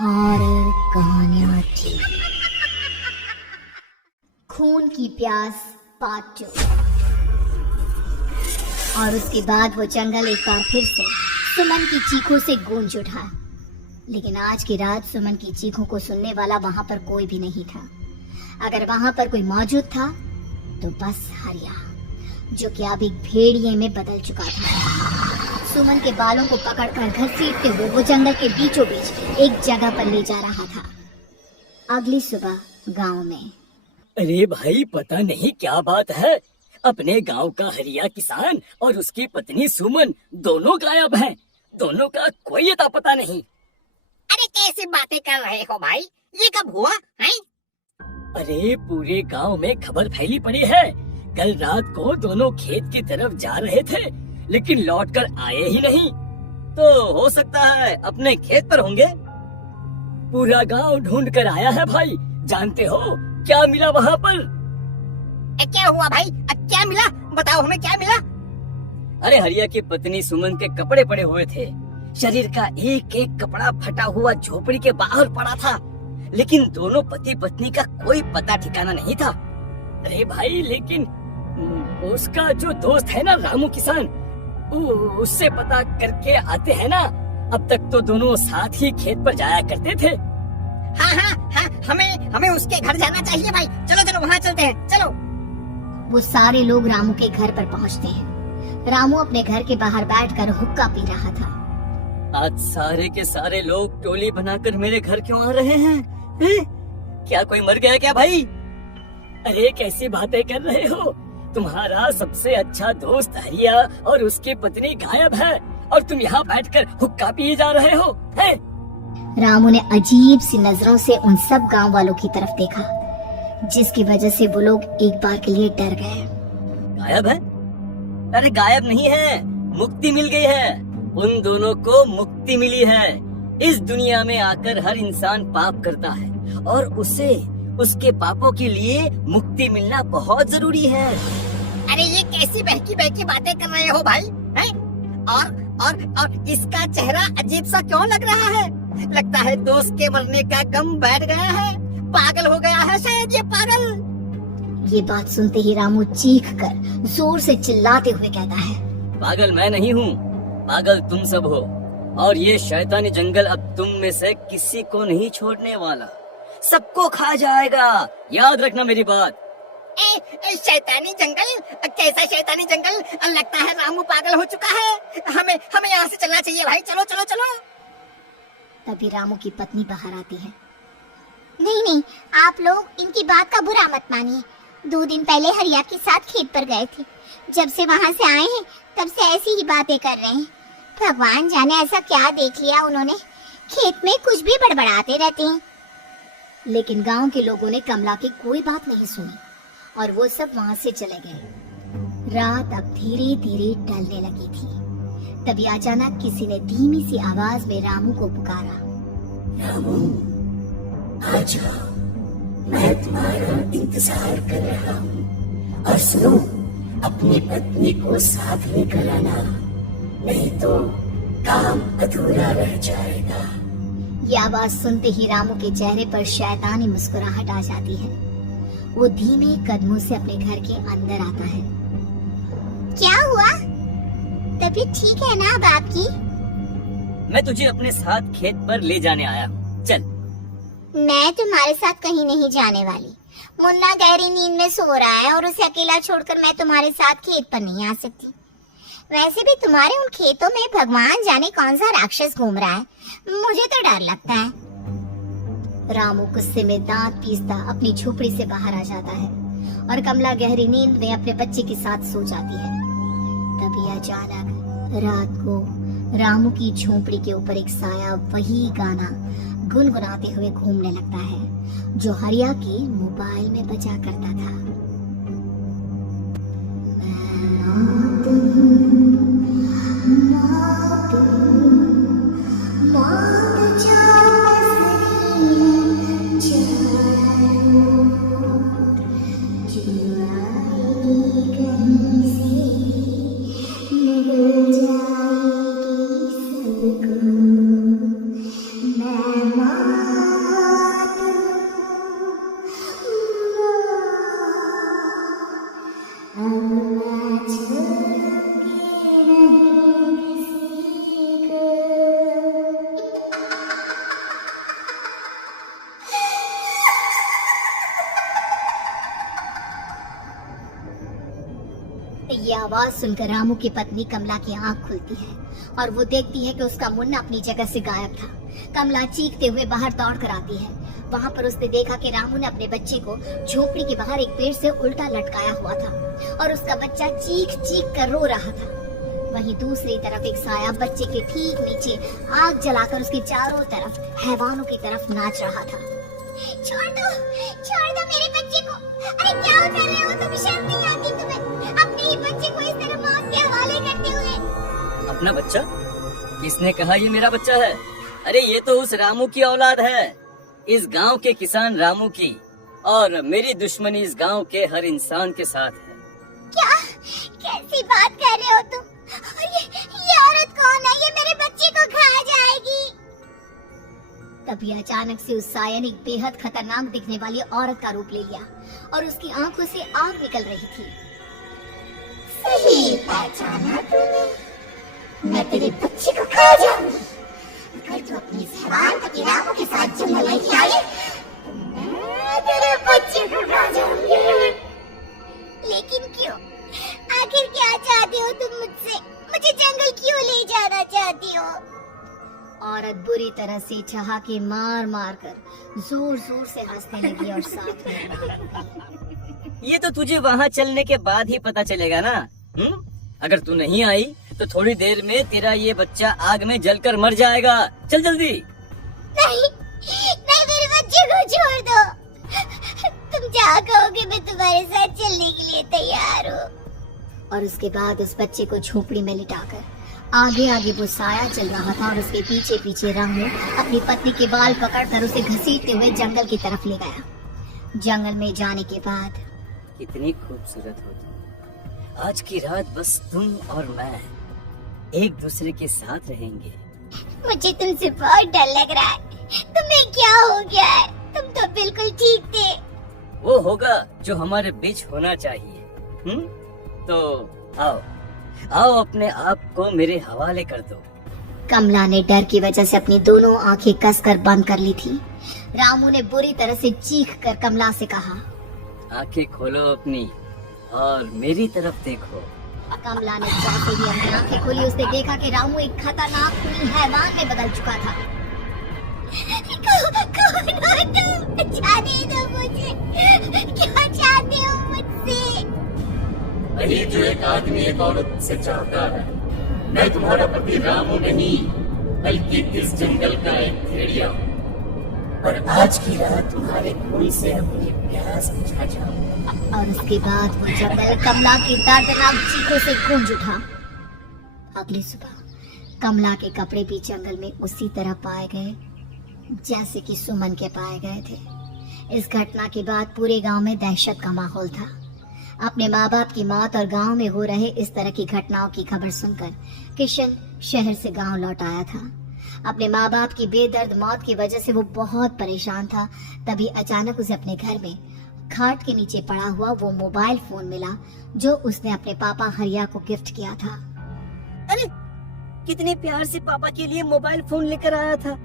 Horror कहानियां थी। खून की प्यास पार्ट 2। और उसके बाद वो जंगल एक बार फिर से सुमन की चीखों से गूंज उठा। लेकिन आज की रात सुमन की चीखों को सुनने वाला वहां पर कोई भी नहीं था। अगर वहां पर कोई मौजूद था तो बस हरिया, जो कि अब एक भेड़िए में बदल चुका था। सुमन के बालों को पकड़कर घसीटते हुए वो जंगल के बीचों बीच एक जगह पर ले जा रहा था। अगली सुबह गांव में। अरे भाई, पता नहीं क्या बात है, अपने गांव का हरिया किसान और उसकी पत्नी सुमन दोनों गायब हैं। दोनों का कोई अता पता नहीं। अरे कैसी बातें कर रहे हो भाई, ये कब हुआ है? अरे पूरे गांव में खबर फैली पड़ी है। कल रात को दोनों खेत की तरफ जा रहे थे, लेकिन लौट कर आए ही नहीं। तो हो सकता है अपने खेत पर होंगे। पूरा गांव ढूंढ कर आया है भाई। जानते हो क्या मिला वहाँ पर? क्या हुआ भाई? क्या मिला? बताओ हमें, क्या मिला? अरे हरिया की पत्नी सुमन के कपड़े पड़े हुए थे। शरीर का एक एक कपड़ा फटा हुआ झोपड़ी के बाहर पड़ा था, लेकिन दोनों पति पत्नी का कोई पता ठिकाना नहीं था। अरे भाई, लेकिन उसका जो दोस्त है ना रामू किसान, उससे पता करके आते हैं ना। अब तक तो दोनों साथ ही खेत पर जाया करते थे। हाँ, हमें उसके घर जाना चाहिए भाई। चलो चलो वहाँ चलते हैं, चलो। वो सारे लोग रामू के घर पर पहुँचते हैं। रामू अपने घर के बाहर बैठकर हुक्का पी रहा था। आज सारे के सारे लोग टोली बनाकर मेरे घर क्यों आ रहे हैं? क्या कोई मर गया क्या भाई? अरे कैसी बातें कर रहे हो? तुम्हारा सबसे अच्छा दोस्त हरिया और उसकी पत्नी गायब है, और तुम यहाँ बैठकर हुक्का पिए जा रहे हो? रामू ने अजीब सी नजरों से उन सब गांव वालों की तरफ देखा, जिसकी वजह से वो लोग एक बार के लिए डर गए। गायब है? अरे गायब नहीं है, मुक्ति मिल गई है। उन दोनों को मुक्ति मिली है। इस दुनिया में आकर हर इंसान पाप करता है, और उसे उसके पापों के लिए मुक्ति मिलना बहुत जरूरी है। अरे ये कैसी बहकी बहकी बातें कर रहे हो भाई, हैं? और इसका चेहरा अजीब सा क्यों लग रहा है? लगता है दोस्त के मरने का गम बैठ गया है। पागल हो गया है शायद ये पागल। ये बात सुनते ही रामू चीख कर जोर से चिल्लाते हुए कहता है, पागल मैं नहीं हूँ, पागल तुम सब हो। और ये शैतानी जंगल अब तुम में से किसी को नहीं छोड़ने वाला, सबको खा जाएगा। याद रखना मेरी बात। शैतानी जंगल? कैसा शैतानी जंगल? लगता है रामू पागल हो चुका है। हमें यहाँ से चलना चाहिए भाई। चलो चलो चलो। तभी रामू की पत्नी बाहर आती है। नहीं, आप लोग इनकी बात का बुरा मत मानिए। 2 दिन पहले हरिया के साथ खेत पर गए थे। जब से वहाँ से आए हैं तब से ऐसी ही बातें कर रहे हैं। भगवान जाने ऐसा क्या देख लिया उन्होंने, खेत में कुछ भी बड़बड़ाते रहते हैं। लेकिन गांव के लोगों ने कमला की कोई बात नहीं सुनी, और वो सब वहाँ से चले गए। रात अब धीरे धीरे ढलने लगी थी। तभी अचानक किसी ने धीमी सी आवाज में रामू को पुकारा। रामू, आ जाओ, मैं तुम्हारा इंतजार कर रहा हूँ। और सुनो, अपनी पत्नी को साथ लेकर आना, नहीं तो काम अधूरा रह जाएगा। ये आवाज सुनते ही रामू के चेहरे पर शैतानी मुस्कुराहट आ जाती है। वो धीमे कदमों से अपने घर के अंदर आता है। क्या हुआ? तबीयत ठीक है ना अब आपकी? मैं तुझे अपने साथ खेत पर ले जाने आया हूँ, चल। मैं तुम्हारे साथ कहीं नहीं जाने वाली। मुन्ना गहरी नींद में सो रहा है, और उसे अकेला छोड़कर मैं तुम्हारे साथ खेत पर नहीं आ सकती। वैसे भी तुम्हारे उन खेतों में भगवान जाने कौन सा राक्षस घूम रहा है, मुझे तो डर लगता है। रामू गुस्से में दांत पीसता अपनी झोपड़ी से बाहर आ जाता है, और कमला गहरी नींद में अपने बच्चे के साथ सो जाती है। तभी अचानक रात को रामू की झोपड़ी के ऊपर एक साया वही गाना गुनगुनाते हुए घूमने लगता है, जो हरिया के मोबाइल में बजा करता था। मैं ये आवाज सुनकर रामू की पत्नी कमला की आंख खुलती है और वो देखती है कि उसका मुन्ना अपनी जगह से गायब था। कमला चीखते हुए बाहर दौड़ कर आती है। वहाँ पर उसने देखा कि रामू ने अपने बच्चे को झोपड़ी के बाहर एक पेड़ से उल्टा लटकाया हुआ था और उसका बच्चा चीख चीख कर रो रहा था। वहीं दूसरी तरफ एक साया बच्चे के ठीक नीचे आग जलाकर उसके चारों तरफ हैवानों की तरफ नाच रहा था। छोड़ दो मेरे बच्चे को। अरे क्या कर रहे हो तुम? शर्म नहीं आती तुम्हें अपने ही बच्चे को इस तरह मौत के हवाले करते हुए? अपना बच्चा? किसने कहा ये मेरा बच्चा है? अरे ये तो उस रामू की औलाद है, इस गांव के किसान रामू की, और मेरी दुश्मनी इस गांव के हर इंसान के साथ है। क्या? कैसी बात कर रहे हो तुम? और ये औरत कौन है? ये मेरे बच्चे को खा जाएगी। तभी अचानक से उस साया ने एक बेहद खतरनाक दिखने वाली औरत का रूप ले लिया और उसकी आंखों से आग निकल रही थी। सही पहचाना तूने। मैं तेरे बच्चे को खा जाऊंगी। अगर तू अपनी जबान के रामू के साथ जंगल नहीं आई, तो मैं तेरे बच्चे को खा जाऊंगी। लेकिन क्यों? आखिर क्या चाहते हो तुम मुझसे? मुझे जंगल क्यों ले जाना चाहती हो? औरत बुरी तरह से ठहाके मार मार कर जोर जोर से हंसने लगी और साथ में ये तो तुझे वहाँ चलने के बाद ही पता चलेगा ना। अगर तू नहीं आई तो थोड़ी देर में तेरा ये बच्चा आग में जलकर मर जाएगा। चल जल्दी। नहीं, नहीं, मेरे बच्चे को छोड़ दो। तुम जहाँ कहोगे मैं तुम्हारे साथ चलने के लिए तैयार हूँ। और उसके बाद उस बच्चे को झोपड़ी में लिटाकर आगे आगे वो साया चल रहा था और उसके पीछे पीछे रामू अपनी पत्नी के बाल पकड़कर उसे घसीटते हुए जंगल की तरफ ले गया। जंगल में जाने के बाद कितनी खूबसूरत हो तुम। आज की रात बस तुम और मैं एक दूसरे के साथ रहेंगे। मुझे तुमसे बहुत डर लग रहा है। तुम्हें क्या हो गया है? तुम तो बिल्कुल ठीक थे। वो होगा जो हमारे बीच होना चाहिए। तो आओ आओ अपने आप को मेरे हवाले कर दो। कमला ने डर की वजह से अपनी दोनों आंखें कसकर बंद कर ली थी। रामू ने बुरी तरह से चीख कर कमला से कहा, आंखें खोलो अपनी और मेरी तरफ देखो। कमला ने जैसे ही अपनी आंखें खोली उसने देखा कि रामू एक खतरनाक खूनी हैवान में बदल चुका था। कौन हो तुम? जाने दो मुझे। क्या चाहते हो मुझसे? वही जो एक आदमी एक औरत से चाहता है। मैं तुम्हारा पति रामू नहीं, बल्कि इस जंगल का एक भेड़िया हूँ, और आज की रात तुम्हारे खून से अपनी प्यास बुझा जाऊं। और उसके बाद वो जंगल कमला की दर्दनाक चीखों से गूंज उठा। अगली सुबह कमला के कपड़े भी जंगल में उसी तरह पाए गए जैसे कि सुमन के पाए गए थे। इस घटना के बाद पूरे गांव में दहशत का माहौल था। अपने माँ बाप की मौत और गांव में हो रहे इस तरह की घटनाओं की खबर सुनकर किशन शहर से गांव लौट आया था। अपने माँ बाप की बेदर्द मौत की वजह से वो बहुत परेशान था। तभी अचानक उसे अपने घर में खाट के नीचे पड़ा हुआ वो मोबाइल फोन मिला जो उसने अपने पापा हरिया को गिफ्ट किया था। अरे कितने प्यार से पापा के लिए मोबाइल फोन लेकर आया था।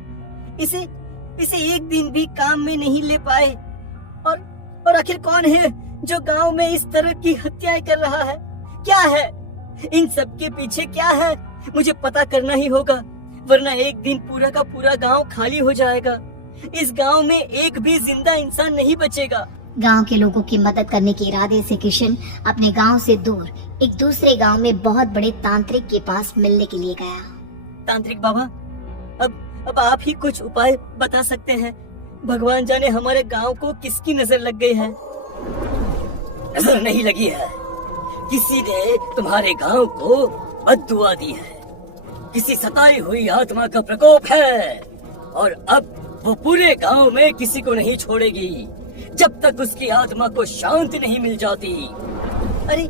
इसे एक दिन भी काम में नहीं ले पाए। और आखिर कौन है जो गांव में इस तरह की हत्याएं कर रहा है? क्या है इन सब के पीछे? क्या है? मुझे पता करना ही होगा, वरना एक दिन पूरा का पूरा गांव खाली हो जाएगा। इस गांव में एक भी जिंदा इंसान नहीं बचेगा। गांव के लोगों की मदद करने के इरादे से किशन अपने गांव से दूर एक दूसरे गांव में बहुत बड़े तांत्रिक के पास मिलने के लिए गया। तांत्रिक बाबा, अब आप ही कुछ उपाय बता सकते हैं। भगवान जाने हमारे गांव को किसकी नजर लग गई है। नजर नहीं लगी है, किसी ने तुम्हारे गांव को बद्दुआ दी है। किसी सताई हुई आत्मा का प्रकोप है और अब वो पूरे गांव में किसी को नहीं छोड़ेगी जब तक उसकी आत्मा को शांति नहीं मिल जाती। अरे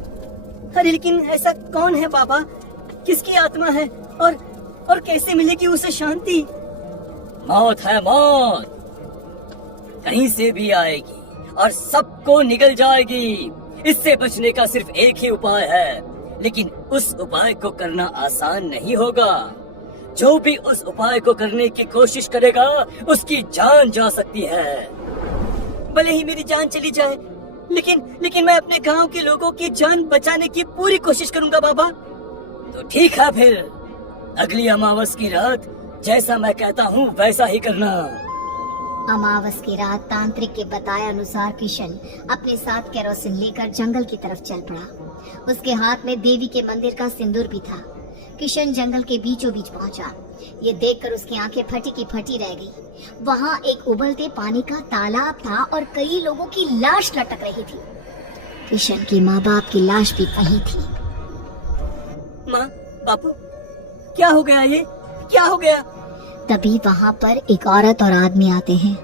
लेकिन ऐसा कौन है बाबा? किसकी आत्मा है और कैसे मिलेगी उसे शांति? मौत है मौत, कहीं से भी आएगी और सबको निगल जाएगी। इससे बचने का सिर्फ एक ही उपाय है, लेकिन उस उपाय को करना आसान नहीं होगा। जो भी उस उपाय को करने की कोशिश करेगा उसकी जान जा सकती है। भले ही मेरी जान चली जाए, लेकिन मैं अपने गांव के लोगों की जान बचाने की पूरी कोशिश करूंगा बाबा। तो ठीक है फिर, अगली अमावस की रात जैसा मैं कहता हूँ वैसा ही करना। अमावस की रात तांत्रिक के बताए अनुसार किशन अपने साथ केरोसिन लेकर जंगल की तरफ चल पड़ा। उसके हाथ में देवी के मंदिर का सिंदूर भी था। किशन जंगल के बीचों बीच पहुंचा। ये देखकर उसकी आंखें फटी की फटी रह गई। वहाँ एक उबलते पानी का तालाब था और कई लोगों की लाश लटक रही थी। किशन की माँ बाप की लाश भी वहीं थी। माँ, बापू, क्या हो गया? ये क्या हो गया? तभी वहाँ पर एक औरत और आदमी आते हैं।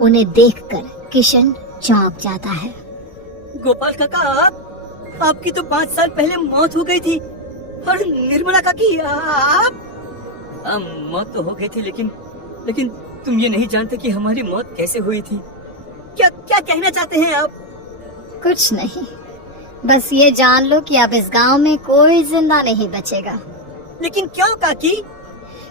उन्हें देखकर किशन चौंक जाता है। गोपाल काका, आपकी तो 5 साल पहले मौत हो गई थी। और निर्मला काकी, आप? मौत तो हो गई थी, लेकिन तुम ये नहीं जानते कि हमारी मौत कैसे हुई थी। क्या कहना चाहते हैं आप? कुछ नहीं, बस ये जान लो कि अब इस गांव में कोई जिंदा नहीं बचेगा। लेकिन क्यों काकी?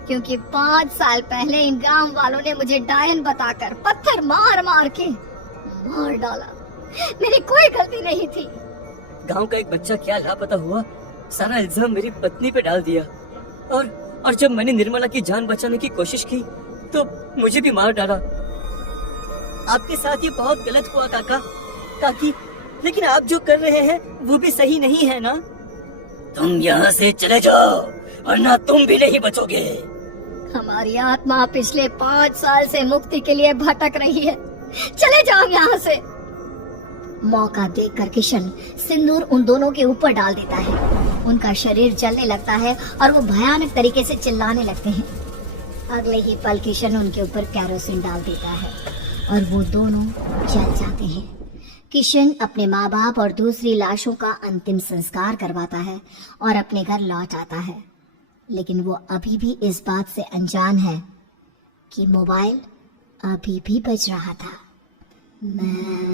क्योंकि 5 साल पहले इन गांव वालों ने मुझे डायन बताकर पत्थर मार मार के मार डाला। मेरी कोई गलती नहीं थी। गांव का एक बच्चा क्या लापता हुआ, सारा इल्जाम मेरी पत्नी पे डाल दिया। और जब मैंने निर्मला की जान बचाने की कोशिश की तो मुझे भी मार डाला। आपके साथ ये बहुत गलत हुआ काकी, लेकिन आप जो कर रहे हैं वो भी सही नहीं है ना। तुम यहाँ से चले जाओ वरना तुम भी नहीं बचोगे। हमारी आत्मा पिछले 5 साल से मुक्ति के लिए भटक रही है। चले जाओ यहाँ से। मौका देखकर किशन सिंदूर उन दोनों के ऊपर डाल देता है। उनका शरीर जलने लगता है और वो भयानक तरीके से चिल्लाने लगते हैं। अगले ही पल किशन उनके ऊपर केरोसिन डाल देता है और वो दोनों जल जाते हैं। किशन अपने माँ बाप और दूसरी लाशों का अंतिम संस्कार करवाता है और अपने घर लौट आता है। लेकिन वो अभी भी इस बात से अनजान है कि मोबाइल अभी भी बज रहा था। मैं